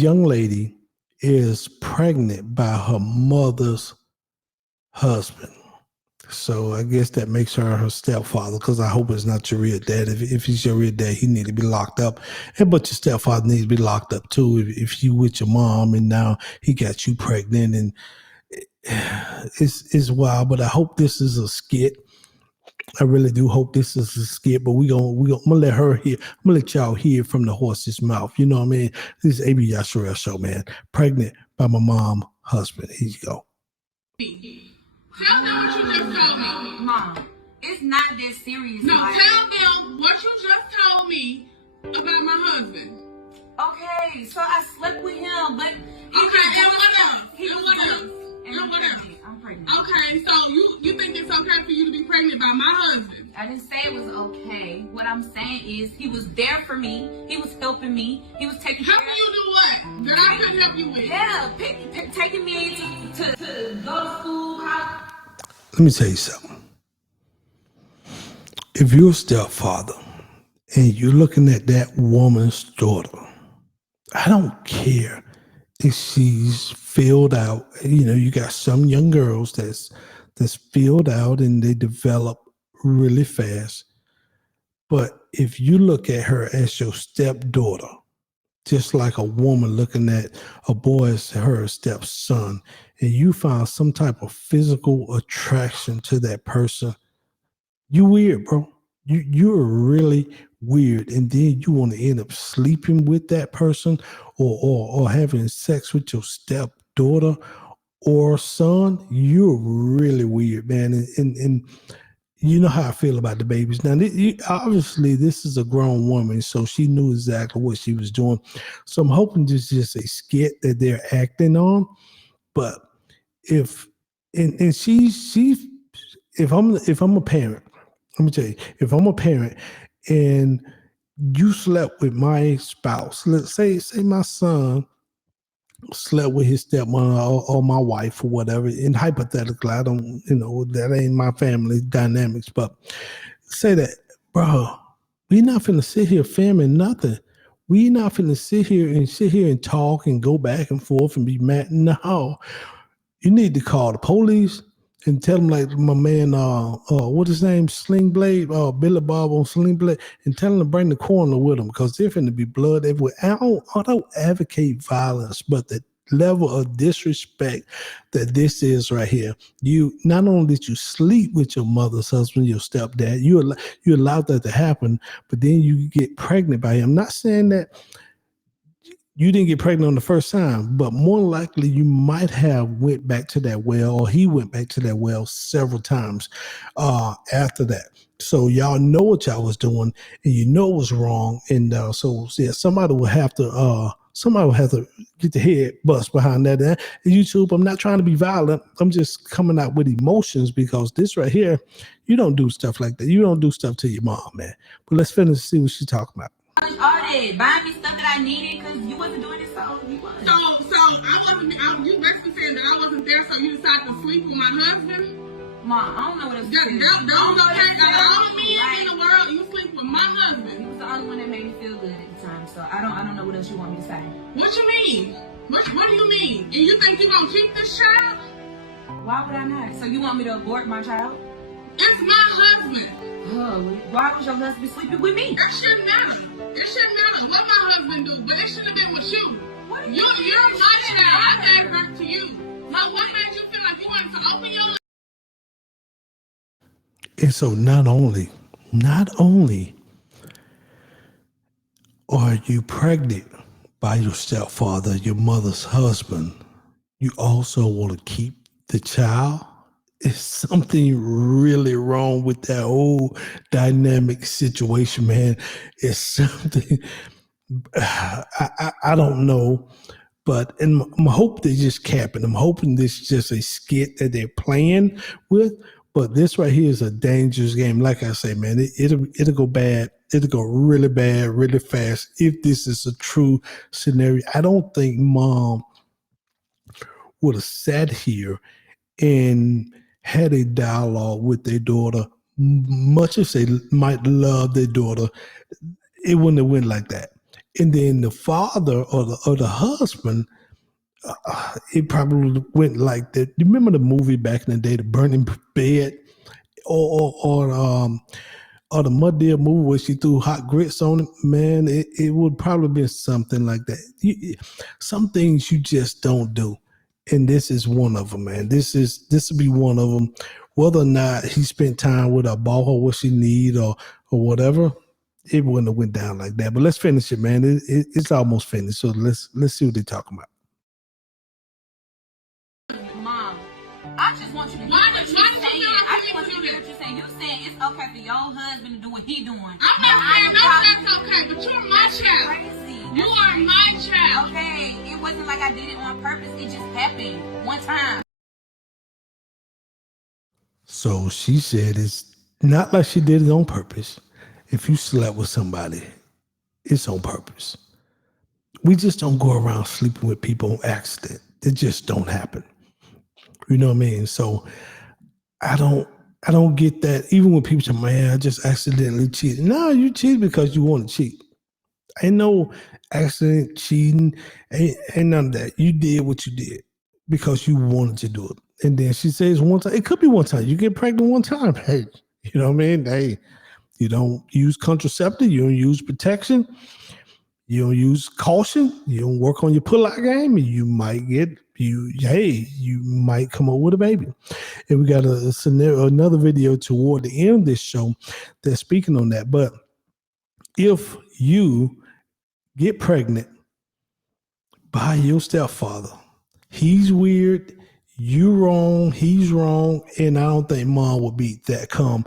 young lady is pregnant by her mother's husband. So I guess that makes her stepfather, because I hope it's not your real dad. If he's your real dad, he need to be locked up. But your stepfather needs to be locked up too. If you with your mom and now he got you pregnant, and it's wild. But I hope this is a skit. I really do hope this is a skit. But I'm gonna let her hear. I'm gonna let y'all hear from the horse's mouth. You know what I mean? This is Abrew Yashar'el show, man. Pregnant by my mom husband. Here you go. Tell them what you just told me. Mom, it's not that serious. No, tell them what you just told me about my husband. Okay, so I slept with him, but... Okay, and what else? I'm pregnant. Okay, so you think it's okay for you to be pregnant by my husband? I didn't say it was okay. What I'm saying is he was there for me. He was helping me. He was taking care of me. Helping you do what? That I couldn't help you with? Yeah, taking me to go to school. Let me tell you something. If you're a stepfather and you're looking at that woman's daughter, I don't care if she's filled out. You know, you got some young girls that's filled out and they develop really fast. But if you look at her as your stepdaughter, just like a woman looking at a boy as her stepson, and you find some type of physical attraction to that person, you weird, bro. You're really weird. And then you want to end up sleeping with that person or having sex with your stepdaughter or son. You're really weird, man. And you know how I feel about the babies. Now, obviously, this is a grown woman, so she knew exactly what she was doing. So I'm hoping this is just a skit that they're acting on. But if I'm a parent, let me tell you, if I'm a parent and you slept with my spouse, let's say my son slept with his stepmother or my wife or whatever, and hypothetically, I don't, that ain't my family dynamics, but say that, bro, we not finna sit here filming nothing. We not finna sit here and talk and go back and forth and be mad. No, you need to call the police and tell them, like my man, what's his name, Sling Blade, Billy Bob on Sling Blade, and tell them to bring the coroner with them, because there's finna be blood everywhere. I don't advocate violence, but the level of disrespect that this is right here. You not only did you sleep with your mother's husband, your stepdad, you allowed that to happen, but then you get pregnant by him. I'm not saying that you didn't get pregnant on the first time, but more likely you might have went back to that well, or he went back to that well several times after that. So y'all know what y'all was doing, and you know it was wrong. And so yeah, somebody will have to get the head bust behind that. And YouTube, I'm not trying to be violent. I'm just coming out with emotions, because this right here, you don't do stuff like that. You don't do stuff to your mom, man. But let's finish see what she's talking about. All that, buying me stuff that I needed because you wasn't doing it, so you was. So you basically saying that I wasn't there, so you decided to sleep with my husband? Mom, I don't know what else to say. Don't okay. The only man in the world, you sleep with my husband. He was the only one that made me feel good at the time, so I don't know what else you want me to say. What you mean? What do you mean? And you think you gonna keep this child? Why would I not? So you want me to abort my child? It's my husband. Oh, why was your husband sleeping with me? That shouldn't matter. It shouldn't matter what my husband do, but it should have been with you. You're my child. I gave birth to you. So what made you feel like you wanted to open your life? And so not only are you pregnant by your stepfather, your mother's husband, you also want to keep the child. It's something really wrong with that whole dynamic situation, man. It's something, I don't know, but I'm hoping they just capping. I'm hoping this is just a skit that they're playing with. But this right here is a dangerous game. Like I say, man, it'll go bad. It'll go really bad, really fast if this is a true scenario. I don't think mom would have sat here and had a dialogue with their daughter. Much as they might love their daughter, it wouldn't have went like that. And then the father or the husband, it probably went like that. You remember the movie back in the day, The Burning Bed, or the Mud Deer movie where she threw hot grits on it? Man, it would probably be something like that. Some things you just don't do, and this is one of them, man. This would be one of them. Whether or not he spent time with her, bought her what she need or whatever, it wouldn't have went down like that. But let's finish it, man. It's almost finished. So let's see what they're talking about. Mom, I just want you to hear what you're saying. I just want you to hear what you're saying. You're saying it's okay for your husband to do what he doing. I'm not saying that's okay, but you're my child. Crazy. You are my child. Okay, it wasn't like I did it on purpose. It just happened one time. So she said it's not like she did it on purpose. If you slept with somebody, it's on purpose. We just don't go around sleeping with people on accident. It just don't happen. You know what I mean? So I don't get that. Even when people say, man, I just accidentally cheated. No, you cheated because you want to cheat. Ain't no accident cheating. Ain't none of that. You did what you did because you wanted to do it. And then she says one time, it could be one time. You get pregnant one time. Hey, you know what I mean? Hey, you don't use contraceptive. You don't use protection. You don't use caution. You don't work on your pull-out game. And you might you might come up with a baby. And we got a scenario, another video toward the end of this show that's speaking on that. But if you get pregnant by your stepfather, he's weird, you wrong, he's wrong, and I don't think mom would be that calm.